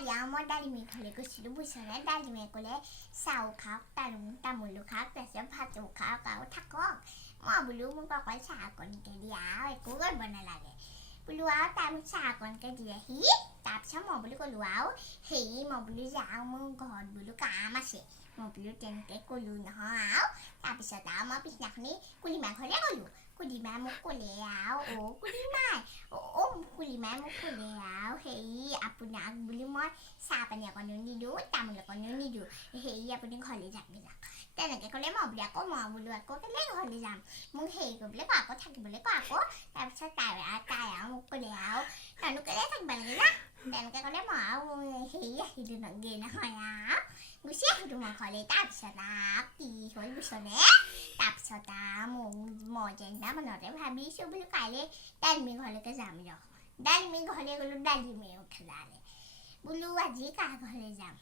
আজি মই ডালিমী ঘৰলৈ গৈছিলোঁ বুজিছনে ডালিমীয়ে ক'লে চাও খাওক তামোলো খাওক তাৰপিছত ভাতো খাওক আৰু থাকক মই বোলো মোক অকল চাহ অকণকৈ দিয়া আৰু একো কৰিব নালাগে বোলো আৰু তাই মোক চাহ অকণকৈ দিয়েহি তাৰপিছত মই বোলো ক'লোঁ আৰু হেৰি মই বোলো যাওঁ মোৰ ঘৰত বোলো কাম আছে মই বোলো তেনেকৈ ক'লোঁ নহয় আৰু তাৰপিছত আৰু মই পিছদিনাখনি কুলিমাৰ ঘৰলৈ গ'লোঁ কুলিমাই মোক ক'লে আৰু কুলিমাই মোক ক'লে আৰু হেৰি আপোনাক বুলি মই চাহ পানী অকণো নিদিওঁ তামোল অকণো নিদিওঁ হেৰি আপুনি ঘৰলৈ যাওক তেনেকৈ ক'লে মই বোলো আকৌ কেলৈ ঘৰলৈ যাম মোক হেৰি কৰিবলৈ কওঁ আকৌ থাকিবলৈ কওঁ আকৌ তাৰপিছত তাই আৰু মোক ক'লে আৰু তইনো কেলৈ থাকিব লাগে যা তেনেকৈ ক'লে মই আৰু হেৰি আহিলোঁ নহয় আৰু গুচি আহিলোঁ মই ঘৰলৈ তাৰপিছত আৰু কি হ'ল বুজিছনে তাৰপিছত আৰু মই যেনিবা মনতে ভাবিছোঁ বোলো কাইলৈ ডালিমী ঘৰলৈকে যাম ৰ ডালিমী ঘৰলৈ গ'লোঁ ডালিমীয়ে উঠিলালে বোলো আজি কাৰ ঘৰলৈ যাম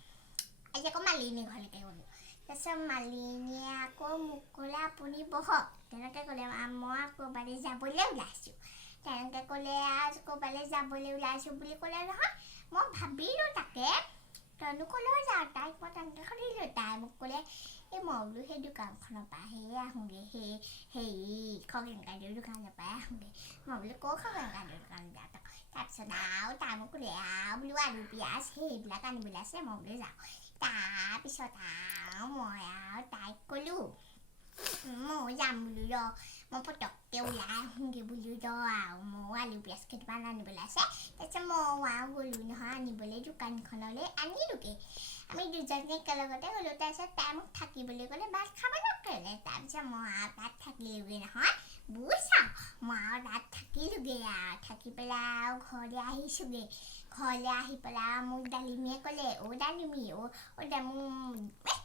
আজি আকৌ মালিনী ঘৰলৈকে গ'লোঁ তাৰপিছত মালিনীয়ে আকৌ মোক ক'লে আপুনি বহক তেনেকৈ ক'লে মই ক'ৰবালৈ যাবলৈ ওলাইছোঁ তেনেকৈ ক'লে আৰু ক'ৰবালৈ যাবলৈ ওলাইছোঁ বুলি ক'লে নহয় মই ভাবিলোঁ তাকে তইনো ক'লৈ যাওঁ তাইক মই তেনেকৈ সুধিলোঁ তাই মোক ক'লে এই মই বোলো সেই দোকানখনৰ পৰা আহোঁগৈ হেৰি খগেন কাইদেউৰ দোকানৰ পৰাই আহোঁগৈ মই বোলো ক'ৰ খগেন কাইদেউৰ দোকান যাওঁ তাৰপিছত আৰু তাই মোক ক'লে আৰু বোলো আলু পিঁয়াজ সেইবিলাক আনিবলৈ আছে মই বোলো যাওঁ তাৰপিছত আৰু মই আৰু তাইক ক'লোঁ ময়ো যাম বোলো ৰ মই পটককৈ ওলাই আহোঁগৈ বোলো ৰ আৰু ময়ো আলু পিঁয়াজ কেইটামান আনিবলৈ আছে তাৰপিছত মই আৰু গ'লোঁ নহয় আনিবলৈ দোকানখনলৈ আনিলোঁগৈ আমি দুজনী একেলগতে গ'লোঁ তাৰপিছত তাই মোক থাকিবলৈ ক'লে ভাত খাব নকৰিলে তাৰপিছত মই আৰু তাত থাকিলোঁগৈ নহয় বুজিছা মই আৰু তাত থাকিলোঁগৈ আৰু থাকি পেলাই আৰু ঘৰলৈ আহিছোঁগৈ ঘৰলৈ আহি পেলাই মোক ডালিমীয়ে ক'লে ডালিমী মোক